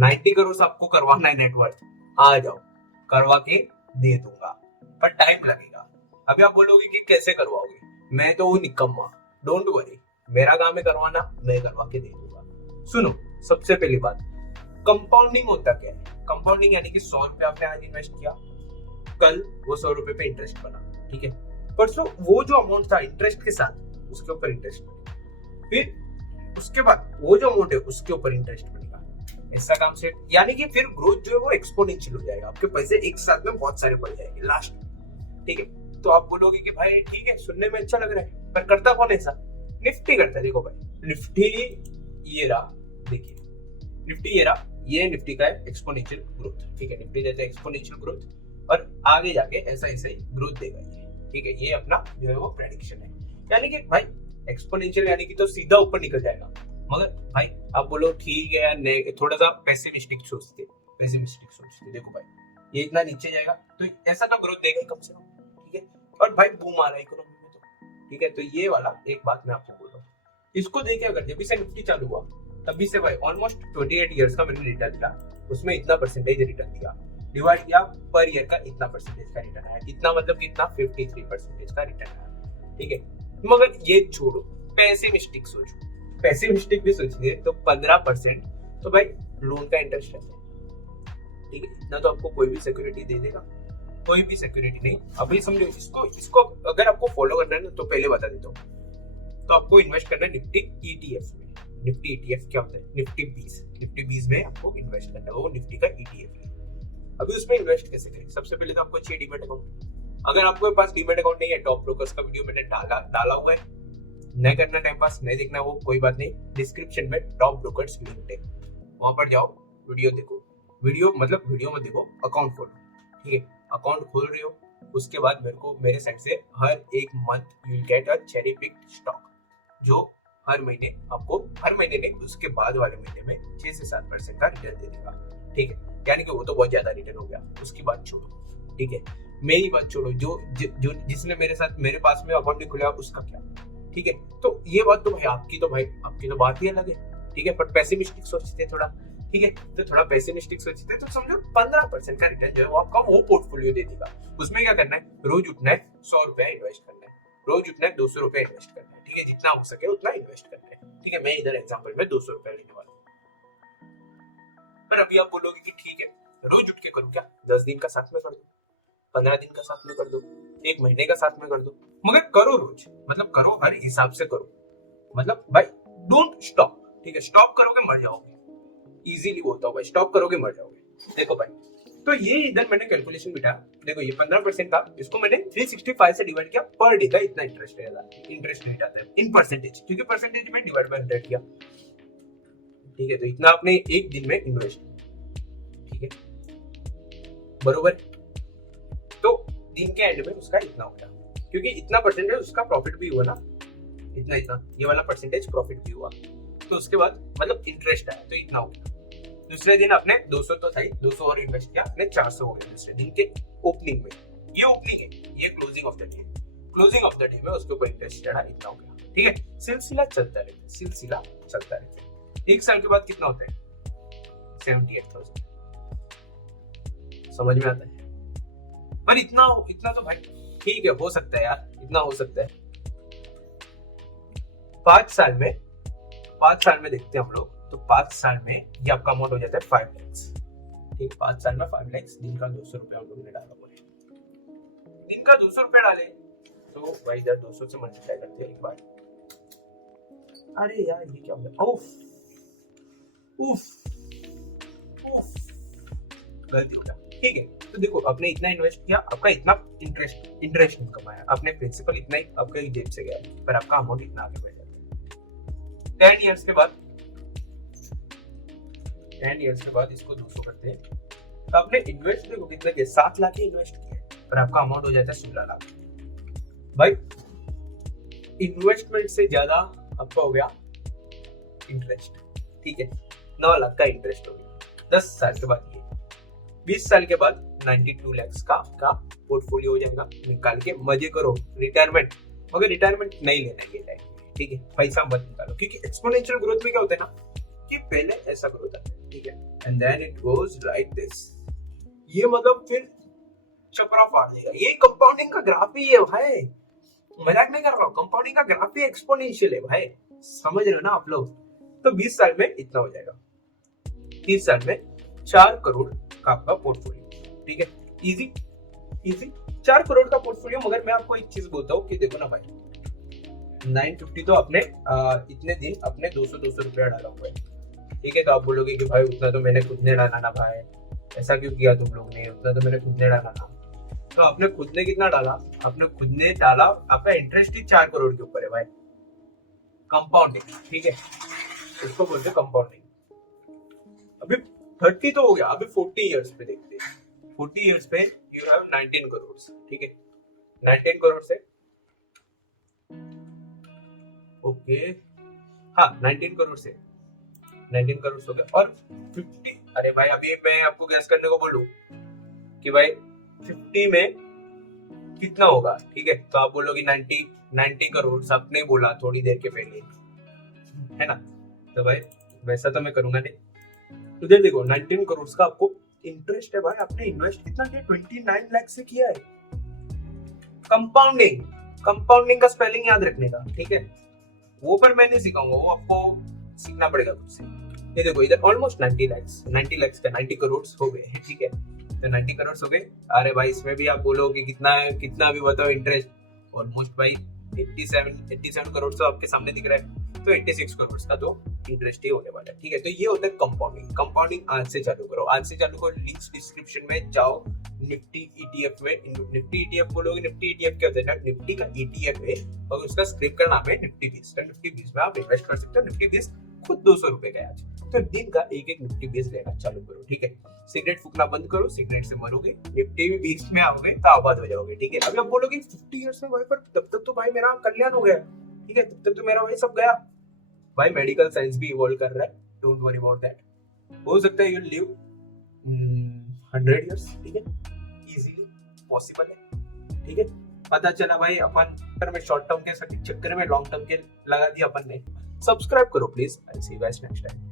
90 करोड़ से आपको करवाना है नेटवर्क, आ जाओ करवा के दे दूंगा, पर टाइम लगेगा। अभी आप बोलोगे कि कैसे करवाओगे, मैं तो वो निकम्मा, डोंट वरी, मेरा काम है करवाना, मैं करवा के दे दूंगा। सुनो, सबसे पहली बात, कंपाउंडिंग होता क्या है? कंपाउंडिंग यानी कि 100 रुपए आपने आज इन्वेस्ट किया, कल वो 100 रुपए पे इंटरेस्ट बना, ठीक है, परसों वो जो अमाउंट था इंटरेस्ट के साथ उसके ऊपर इंटरेस्ट बनेगा, फिर उसके बाद वो जो अमाउंट है उसके ऊपर इंटरेस्ट बनेगा। ऐसा काम से यानी कि फिर ग्रोथ जो है वो एक्सपोनेंशियल हो जाएगा, आपके पैसे एक साथ में बहुत सारे बढ़ जाएंगे लास्ट में, ठीक है। तो आप बोलोगे कि भाई ठीक है, सुनने में अच्छा लग रहा है, पर करता कौन ऐसा? निफ्टी करता है। देखो भाई, निफ्टी ये रहा, देखिए निफ्टी ये रहा, ये निफ्टी का है एक्सपोनेंशियल ग्रोथ, ठीक है, निफ्टी देता है एक्सपोनेंशियल ग्रोथ और आगे जाके ऐसा ऐसा ही ग्रोथ देगा ये, ठीक है। ये अपना जो है वो प्रेडिक्शन है, यानी कि भाई एक्सपोनेंशियल यानी कि तो सीधा ऊपर निकल जाएगा। मगर भाई आप बोलो ठीक है यार, थोड़ा सा पेसिमिस्टिक सोचते, देखो भाई ये इतना नीचे जाएगा तो ऐसा तो ग्रोथ देगा ही कम से कम, ठीक है। और भाई बूम आ रहा है इकोनॉमी में तो, ठीक है। तो ये वाला एक बात मैं आपको बोल रहा हूँ, इसको देखे अगर जब से निफ्टी चालू हुआ तभी से भाई ऑलमोस्ट 28 इयर्स का मैंने रिटर्न दिया, उसमें इतना परसेंटेज रिटर्न दिया, डिवाइड किया पर ईयर का इतना परसेंटेज का रिटर्न आया, इतना मतलब कितना 53% का रिटर्न आया, ठीक है। मगर ये छोड़ो, पेसिमिस्टिक सोचो, पेसिमिस्टिक भी सोचिए तो 15% तो भाई लोन का इंटरेस्ट है, ठीक है। इतना तो आपको कोई भी सिक्योरिटी दे देगा, कोई भी सिक्योरिटी नहीं। अभी समझो इसको अगर आपको फॉलो करना है ना तो पहले बता देता हूँ, तो आपको इन्वेस्ट करना है निफ्टी ईटीएफ में। निफ्टी ईटीएफ क्या होता है? निफ्टी 20 में आपको इन्वेस्ट करना है, वो निफ्टी का ईटीएफ है। अभी उसमें इन्वेस्ट कैसे करें? सबसे पहले तो आपको चाहिए डीमैट अकाउंट। अगर आपके पास डीमैट अकाउंट नहीं है, टॉप ब्रोकर्स का वीडियो मैंने डाला हुआ है, नहीं करना टाइम पास, नहीं देखना वो कोई बात नहीं, डिस्क्रिप्शन में टॉप ब्रोकर्स लिंक है, वहां पर जाओ, वीडियो देखो, वीडियो मत देखो, अकाउंट खोलो, ठीक है। अकाउंट खोल रहे हो, उसके बाद मेरे साइड से हर एक month you will get a cherry picked stock, जो हर महीने नहीं, उसके बाद वाले महीने में 6 से 7% का रिटर्न दे देगा, ठीक है। यानी कि वो तो बहुत ज्यादा रिटर्न हो गया, उसकी बात छोड़ो, ठीक है। मेरी बात छोड़ो, जो जिसने मेरे पास में अकाउंट नहीं खुला उसका क्या, ठीक है। तो ये बात तो भाई आपकी तो बात ही अलग है, ठीक है। पर पेसिमिस्टिक सोचते थोड़ा, ठीक है, तो थोड़ा पेसिमिस्टिक सोचते तो समझो 15% का रिटर्न जो है वो आपका वो पोर्टफोलियो दे देगा। उसमें क्या करना है, रोज उठना है, 100 रुपया इन्वेस्ट करना है, रोज उठना है, 200 रुपया इन्वेस्ट करना है, ठीक है, जितना हो सके उतना इन्वेस्ट करना है, ठीक है। मैं इधर एग्जाम्पल में 200 रुपया लेने वाला हूँ। पर अभी आप बोलोगे कि ठीक है रोज उठ के करूँ क्या? 10 दिन का साथ में कर दो, 15 दिन का साथ में कर दो, 1 महीने का साथ में कर दो, मगर करो रोज, मतलब करो हर हिसाब से करो, मतलब भाई डोंट स्टॉप, ठीक है। स्टॉप करोगे मर जाओगे, इजीली बोलता हूँ भाई, स्टॉप करोगे मर जाओगे। देखो भाई, तो ये इधर मैंने कैलकुलेशन बिठाया, देखो ये 15% था, इसको मैंने 365 से डिवाइड किया, पर डे का इतना इंटरेस्ट रेट आता है इन परसेंटेज, क्योंकि परसेंटेज में डिवाइड बाय 100 किया, ठीक है। तो इतना आपने एक दिन में इन्वेस्ट, ठीक है, बरोबर। तो दिन के एंड में उसका इतना हो गया, क्योंकि इतना परसेंटेज उसका प्रॉफिट भी हुआ ना, इतना ये वाला परसेंटेज प्रॉफिट भी हुआ, तो उसके बाद मतलब इंटरेस्ट आया तो इतना हो गया। दूसरे दिन आपने 200 तो था ही, 200 और इन्वेस्ट किया, आपने 400 हो गया दूसरे दिन के ओपनिंग में। ये ओपनिंग है, ये क्लोजिंग ऑफ द डे में उसके ऊपर इंटरेस्ट चढ़ा, इतना हो गया, ठीक है। सिलसिला चलता रहता है। एक साल के बाद कितना होता है? 78,000। समझ में आता है? पर इतना तो भाई ठीक है, हो सकता है यार, इतना हो सकता है। 5 साल में देखते हैं हम लोग, तो 5 साल में ये आपका अमाउंट हो जाता है 5 लाख, ठीक है। 5 साल में 5 लाख, दिन का 200 रुपया हम लोग ने डाला, दिन का 200 रुपया डाले तो भाई इधर 200 से मल्टीप्लाई करते हैं एक बार। अरे यार ये क्या हो गया, गलती हो गया, ठीक है। तो देखो आपने इतना इन्वेस्ट किया, आपका इतना इंटरेस्ट कमाया, आपने प्रिंसिपल इतना ही आपका जेब से गया, पर आपका अमाउंट इतना आगे बढ़ जाता है। 10 इयर्स के बाद इसको 200 करते हैं, तो आपने इन्वेस्ट देखो कितना किया, 7 लाख ही इन्वेस्ट किया, पर आपका अमाउंट हो जाता है 16 लाख। भाई इन्वेस्टमेंट से ज्यादा आपका हो गया इंटरेस्ट, ठीक है। 9 लाख का इंटरेस्ट हो गया 10 साल के बाद। ये 20 साल के बाद 92 लाख का आपका पोर्टफोलियो हो जाएगा। निकाल के मजे करो, रिटायरमेंट, मगर रिटायरमेंट नहीं लेना ये टाइम, ठीक है। पैसा मत निकालो, क्योंकि एक्सपोनेंशियल ग्रोथ में क्या होता है ना कि पहले ऐसा ग्रोथ आता है, ठीक है, and then it goes like this. ये मतलब फिर चपरा फाड़ देगा। ये कंपाउंडिंग का ग्राफ ही है भाई, मजाक नहीं कर रहा हूँ, कंपाउंडिंग का ग्राफ ही एक्सपोनेंशियल है भाई, समझ रहे हो ना आप लोग। तो 20 साल में इतना हो जाएगा, 30 साल में 4 करोड़ का आपका पोर्टफोलियो, ठीक है, इजी इजी 4 करोड़ का पोर्टफोलियो। मगर मैं आपको एक चीज बोलता हूँ कि देखो ना भाई, 950 तो अपने इतने दिन अपने 200 रुपया डाला हुआ है, ठीक है। तो आप बोलोगे कि भाई उतना तो मैंने खुद ने डाला ना भाई, ऐसा क्यों किया तुम लोग ने, उतना तो मैंने खुद ने डाला ना। तो आपने खुद ने कितना डाला, आपने खुद ने डाला, आपका इंटरेस्ट ही 4 करोड़ के ऊपर है भाई, कंपाउंडिंग, ठीक है, इसको बोलते हैं कंपाउंडिंग। अभी 30 तो हो गया, अभी 40 इयर्स पे देखते हैं। 40 इयर्स पे यू हैव 19 करोड़, ठीक है, 19 करोड़ से ओके, हाँ 19 करोड़ से 19 करोड़ हो गया। और 50, अरे भाई अभी मैं आपको गैस करने को बोलूं कि भाई 50 में कितना होगा, ठीक है, तो आप बोलोगे 90 करोड़, आपने बोला थोड़ी देर के पहले, है ना। तो भाई वैसा तो मैं करूंगा नहीं। इधर देखो 19 करोड़ का आपको इंटरेस्ट है भाई, आपने इन्वेस्ट कितना किया, 29 लाख से किया है। कंपाउंडिंग, कंपाउंडिंग का स्पेलिंग याद रखने का, ठीक है, वो पर मैं नहीं सिखाऊंगा, वो आपको सीखना पड़ेगा खुद से। ये देखो इधर ऑलमोस्ट 90 लाख का 90 करोड़ हो गए हैं, ठीक है, तो 90 करोड़ हो गए। अरे भाई इसमें भी आप बोलोगे कितना है, कितना भी बताओ इंटरेस्ट, ऑलमोस्ट भाई 87 करोड़ तो आपके सामने दिख रहा है, तो 86 करोड़ का तो इंटरेस्ट ही होने वाला है, ठीक है। तो ये होता है कंपाउंडिंग। कंपाउंडिंग आज से चालू करो, आज से चालू करो, लिंक्स डिस्क्रिप्शन में जाओ। निफ्टी ईटीएफ में, निफ्टी ईटीएफ बोलोगे, निफ्टी ईटीएफ क्या होता है, निफ्टी का ईटीएफ है और उसका स्क्रिप्ट का नाम है निफ्टी 20। तो निफ्टी 20 में आप इन्वेस्ट कर सकते हो। निफ्टी 20 खुद 200 रुपए का है आज, तो दिन का एक निफ्टी 20 लेना चालू करो, ठीक है। सिगरेट फूकना बंद करो, सिगरेट से मरोगे, निफ्टी 20 में आओगे तो आबाद हो जाओगे, ठीक है। अभी आप बोलोगे 50 इयर्स में भाई, पर तब तक तो भाई मेरा कल्याण हो गया, ठीक है, तब तक तो मेरा भाई सब गया भाई। मेडिकल साइंस भी इवॉल्व कर रहा है, डोंट वरी अबाउट दैट। हो सकता है यू लिव 100 इयर्स, ठीक है, इजीली पॉसिबल है, ठीक है। पता चला भाई अपन में शॉर्ट टर्म के चक्कर में लॉन्ग टर्म के लगा दिया अपन ने। सब्सक्राइब करो please, I see you guys next time.